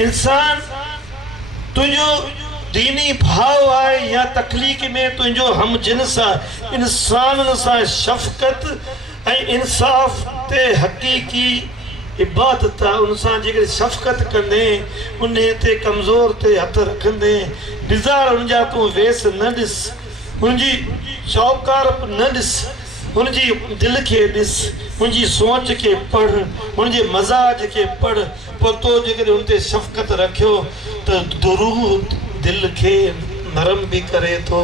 इंसान तुझो दीनी भाव है या तकलीक में तुझो हम जिन्स इंसान सा शफ़क़त ऐं इंसाफ़ ते हक़ीक़ी इबादत आहे। उन सां जेकॾहिं शफ़क़त कंदे उन ते कमज़ोर ते हथ रखंदे बिज़ार उन जा तूं वेस न ॾिस, हुनजी शाहूकार न ॾिस, हुनजी दिलि खे ॾिस, हुनजी सोच खे पढ़, हुनजे मज़ाज खे पढ़। पोइ तो जेकॾहिं हुन ते शफ़क़त रखियो त दुरूद दिलि खे नरम भी करे थो,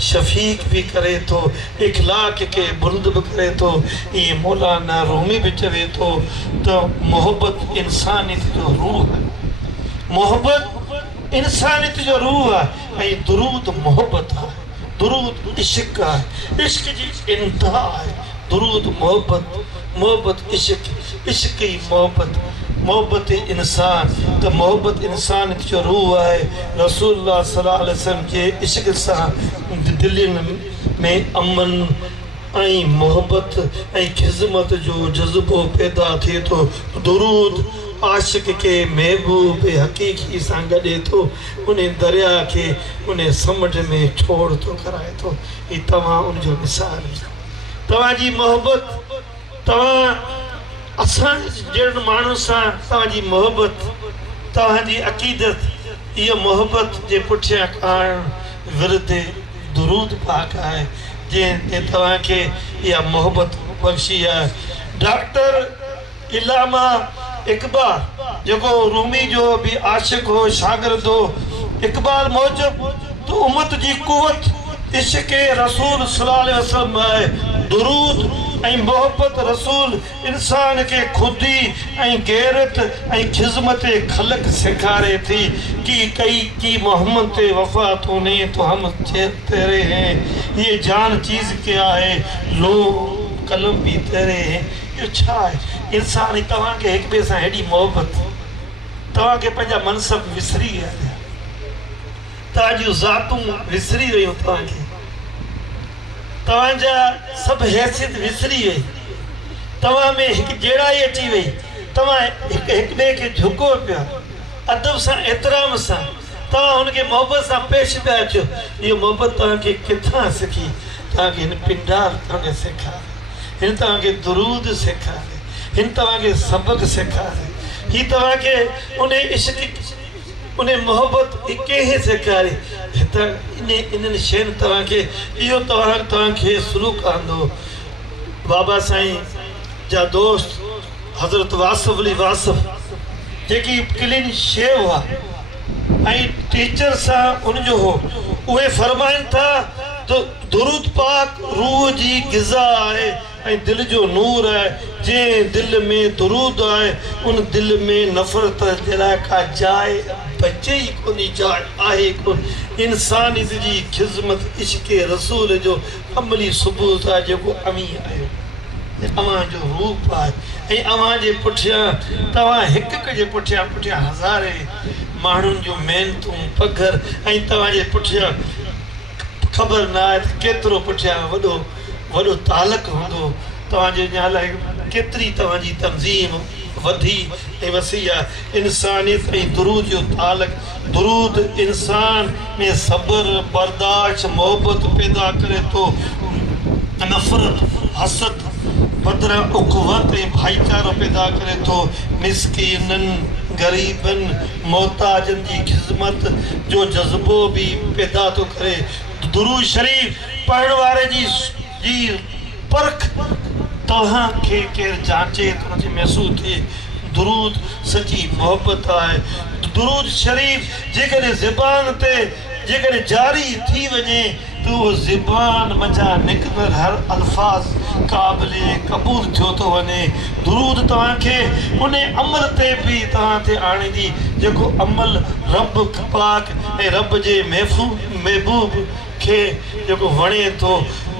शफ़ीक भी करे थो, इखलाक के बुलंद भी करे थो। ये मौलाना रूमी भी चवे थो तो मोहब्बत इंसानियत जो रूह है, मोहब्बत इंसानियत जो रूह है। दुरूद मोहब्बत है, दुरूद इश्क है, इश्क जी इंतहा है। दुरूद मोहब्बत, मोहब्बत इश्क, इश्क ही मोहब्बत, मोहब्बत इंसान। तो मोहब्बत इंसान जो रूह है। रसूलुल्लाह सल्लल्लाहु अलैहि वसल्लम के इश्क से दिलनि में अमन ऐं मोहब्बत ऐं खिज़मत जो जज़्बो पैदा थिए थो। दुरूद आशिक़ के महबूब हक़ीक़ी सां गॾे थो, उन दरिया के उन समुंड में छोड़ थो कराए थो। ही तव्हां उनजो मिसाल आहे। तव्हांजी मोहब्बत, तव्हां असां जहिड़नि माण्हुनि सां तव्हांजी मोहब्बत, तव्हांजी अक़ीदत, इहा मोहब्बत जे पुठियां कारण विर्द दुरूद पाक आहे जंहिं तव्हांखे इहा मोहब्बत बख़्शी आहे। डॉक्टर इलामा इक़बाल जेको रूमी जो भी आशिक़ हो, शागिर्द हो, इक़बाल मौजूब तो उम्मत जी कुवत इश्क़ रसूल सल्लल्लाहु अलैहि वसल्लम आहे। दुरूद ऐं मोहब्बत रसूल इंसान के खुदी ऐं गैरत ऐं खिज़मत खलक सिखारे थी कि कई की मोहम्मद ते वफ़ात होने तो हम तेरे हैं, ये जान चीज़ क्या है, लो कलम भी तेरे हैं। इहो छा आहे? इंसान तव्हांखे हिक ॿिए सां हेॾी मोहब्बत, तव्हांखे पंहिंजा मनसब विसरी विया, तव्हांजूं ज़ातूं विसरी वियूं, तव्हांखे तव्हांजा सभु हैसियत विसरी वई, तव्हां में हिकु जहिड़ाई अची वई, तव्हां हिक ॿिए खे झुको पिया, अदब सां एतिराम सां तव्हां हुनखे मोहब्बत सां पेश पिया अचो। इहो मोहब्बत तव्हांखे किथां सिखी? तव्हांखे हिन पिंडार तव्हांखे सेखारे, हिन तव्हांखे दुरूद सेखारे, हिन तव्हांखे सबक़ सेखारे, हीअ तव्हांखे उन इश्क उन मोहब्बत कंहिं सेखारी। हितां इन्हनि शयुनि तव्हांखे इहो तव्हांखे शुरू कंदो। बाबा साईं जा दोस्त हज़रत वासिफ़ अली वासिफ़ जेकी क्लीन शेव हुआ ऐं टीचर सां उनजो हो, उहे फरमाइनि था तो दुरूद पाक रूह जी ग़िज़ा आहे ऐं दिलि जो नूर आहे। जंहिं दिलि में दुरूद आहे उन दिलि में नफ़रत जे लाइ का जाइ बचे ई कोन, जाइ आहे कोन। इंसानियत जी खिज़मत इश्क़ रसूल जो अमली सबूत आहे जेको अमी आयो, अव्हांजो रूप आहे। ऐं अव्हां जे पुठियां तव्हां हिक जे पुठियां पुठियां हज़ारे माण्हुनि जो महिनतूं पघर ऐं तव्हांजे पुठियां ख़बर न आहे त केतिरो पुठियां वॾो वॾो तालक हूंदो। तव्हांजे लाइ केतिरी तव्हांजी तंज़ीम वधी ऐं वसी आहे। इंसानियत ऐं दुरूद जो तालक, दुरूद इंसान में सब्र, बर्दाश्त, मोहब्बत पैदा करे थो। नफ़रत, हसद बदिरां उख़वत ऐं भाईचारो पैदा करे थो। मिसकीननि, ग़रीबनि, मोहताजनि जी खिज़मत जो जज़्बो भी पैदा थो करे। दुरूद शरीफ़ पढ़ण वारे जी परख तव्हांखे केरु जांचे त हुनखे महसूस थिए दुरूद सची मोहब्बत आहे। दुरूद शरीफ़ जेकॾहिं ज़बान ते जेकॾहिं जारी थी वञे त उहो ज़बान मंझां निकिरल हर अल्फाज़ क़ाबिले क़बूल थियो थो वञे। दुरूद तव्हांखे उन अमल ते बि तव्हां ते आणींदी जेको अमल रब पाक ऐं रब जे महबूब खे जेको वणे थो।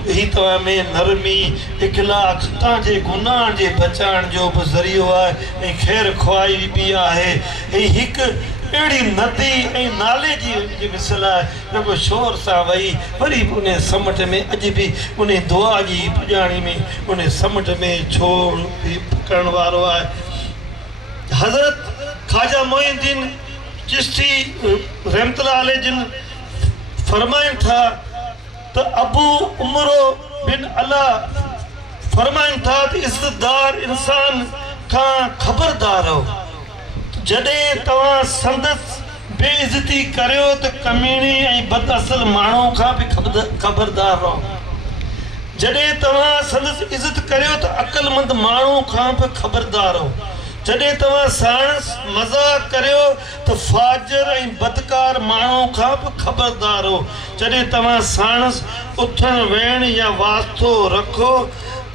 ही तव्हां में नरमी, इखलाक, तव्हांजे गुनाह जे बचाइण जो बि ज़रियो आहे ऐं ख़ैर ख़्वाही बि आहे। ऐं हिकु अहिड़ी नदी ऐं नाले जी मिसल आहे जेको शोर सां वही वरी बि उन समुंड में अॼु बि उन दुआ जी पुॼाणी में उन समुंड में छोड़ बि पकड़ण वारो आहे। हज़रत ख़्वाजा मोइनुद्दीन चिश्ती रहमतुल्लाह अलैह जिन फरमाइन था तो अबू उमरो बिन अला फरमाइन था तो इज्जतदार इंसान का खबरदार हो जॾहिं तव्हां संदसि बेइज़्ज़ती करियो त कमीणी ऐं बदअसल माण्हू खां बि ख़बरदार रहो जॾहिं तव्हां संदसि इज़त करियो त अक़लमंद माण्हू खां बि ख़बरदार रहो जॾहिं तव्हां साणसि मज़ाक़ करियो त फाजर ऐं बदकार माण्हू खां बि ख़बरदार रहो जॾहिं तव्हां साणसि उथणु वेहण या वास्तो रखो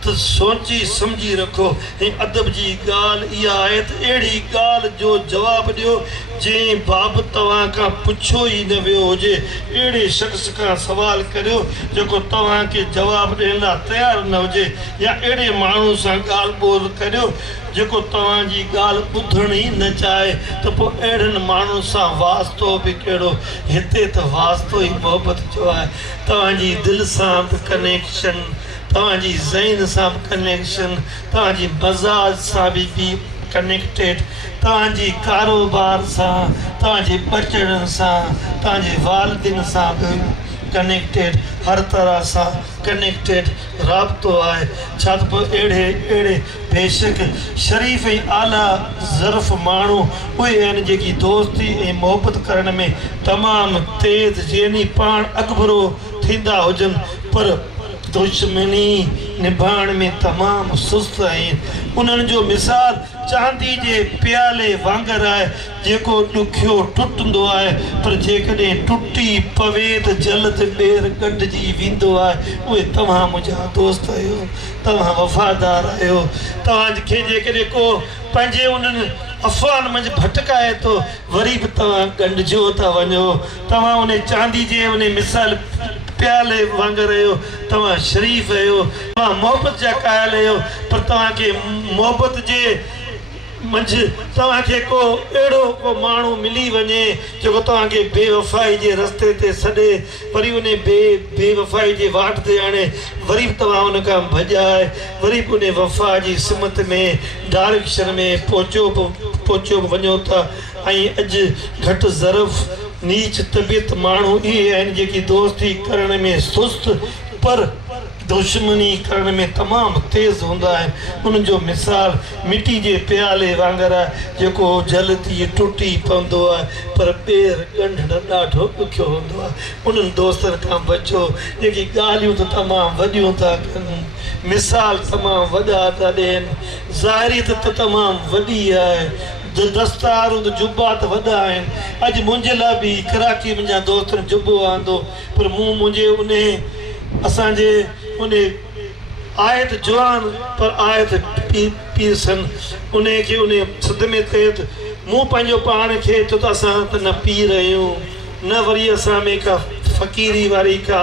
तो सोची समझी रखो ऐं अदब जी ॻाल्हि इहा आहे त अहिड़ी ॻाल्हि जो जवाबु ॾियो जंहिं बाबति तव्हां खां पुछो ई न वियो हुजे अहिड़े शख़्स खां सवाल करियो जेको तव्हांखे जवाबु ॾियण लाइ तयारु न हुजे या अहिड़े माण्हू सां ॻाल्हि ॿोल करियो जेको तव्हांजी ॻाल्हि ॿुधण ई न चाहे त पोइ अहिड़नि माण्हुनि सां वास्तो बि कहिड़ो हिते त वास्तो ई मोहबत जो आहे तव्हांजी दिलि सां बि कनेक्शन तव्हांजी ज़हन सां बि कनेक्शन तव्हांजी मज़ाज सां बि कनेक्टेड तव्हांजी कारोबार सां तव्हांजे ॿचड़नि सां तव्हांजे वालिदिन सां बि कनेक्टेड हर तरह सां कनेक्टेड राब्तो आहे छा त पोइ अहिड़े बेशक शरीफ़ ऐं आला ज़र्फ़ माण्हू उहे आहिनि जेकी दोस्ती ऐं मोहबत करण में तमामु तेज़ यानी पाण अॻिभरो थींदा हुजनि पर दुश्मनी निभाइण में तमामु सुस्त आहिनि उन्हनि जो मिसाल चांदी जे प्याले वांगुरु आहे जेको ॾुखियो टुटंदो आहे पर जेकॾहिं टुटी पवे त जल्द ॿेर गॾिजी वेंदो आहे उहे तव्हां मुंहिंजा दोस्त आहियो तव्हां वफ़ादार आहियो तव्हांखे जेकॾहिं को पंहिंजे उन्हनि अफ़वाहनि मंझि भटकाए थो वरी बि तव्हां ॻंढिजो था वञो तव्हां उन चांदी जे उन मिसाल प्याले वांगुरु आहियो तव्हां शरीफ़ आहियो तव्हां मोहबत जा क़ाइल आहियो पर तव्हांखे मोहबत जे मंझि तव्हांखे को अहिड़ो को माण्हू मिली वञे जेको तव्हांखे बेवफ़ाई जे रस्ते ते सॾे वरी उन बेवफ़ाई जे वाट ते आणे वरी बि तव्हां उन खां भॼाए वरी बि उन वफ़ा जी सिमत में डायरेक्शन में पहुचो वञो था ऐं अॼु घटि ज़रफ़ नीच तबियत माण्हू इहे आहिनि जेकी दोस्ती करण में सुस्त पर दुश्मनी करण में तमामु तेज़ हूंदा आहिनि उन्हनि जो मिसाल मिटी जे प्याले वांगुरु आहे जेको जल्दी टुटी पवंदो आहे पर ॿेर ॻंढणु ॾाढो ॾुखियो हूंदो आहे उन्हनि दोस्तनि खां बचो जेकी ॻाल्हियूं त तमामु वॾियूं था कनि मिसाल तमामु वॾा था ॾियनि ज़ाहिरी त तमामु वॾी आहे दस्तारूं त जुब्बा त वॾा आहिनि अॼु मुंहिंजे लाइ बि कराची मुंहिंजा दोस्तनि जुब्बो आंदो पर मूं मुंहिंजे उन असांजे उन आहे त जवान पर आहे त पीर सन उन खे उन सदमे तहत मूं पंहिंजो पाण खे चयो त असां त न पीर आहियूं न वरी असां में का फ़क़ीरी वारी का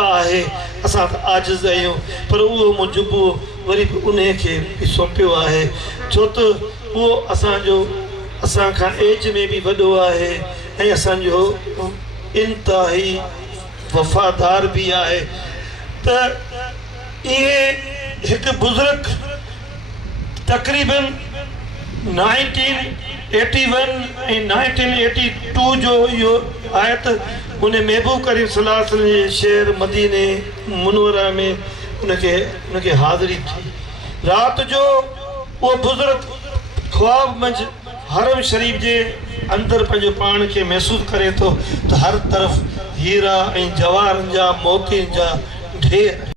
आहे असां त आजिज़ आहियूं पर उहो मूं जुब्बो वरी बि उन खे बि सौंपियो आहे छो त उहो असांजो असां खां एज में बि वॾो आहे ऐं असांजो इंतिहाई वफ़ादार बि आहे त इहे हिकु बुज़ुर्ग तक़रीबन 1981 ऐं 1982 जो इहो आहे त उन महबूब करीम सल्लल्लाहु अलैहि वसल्लम जे शहर मदीने मुनव्वरा में उनखे हाज़िरी थी राति जो उहो बुज़ुर्ग ख्वाब मंझि हरम शरीफ़ जे अंदरि पंहिंजो पाण खे महसूसु करे थो त हर तरफ़ हीरा ऐं जवाहरनि जा मोतियुनि जा ढेर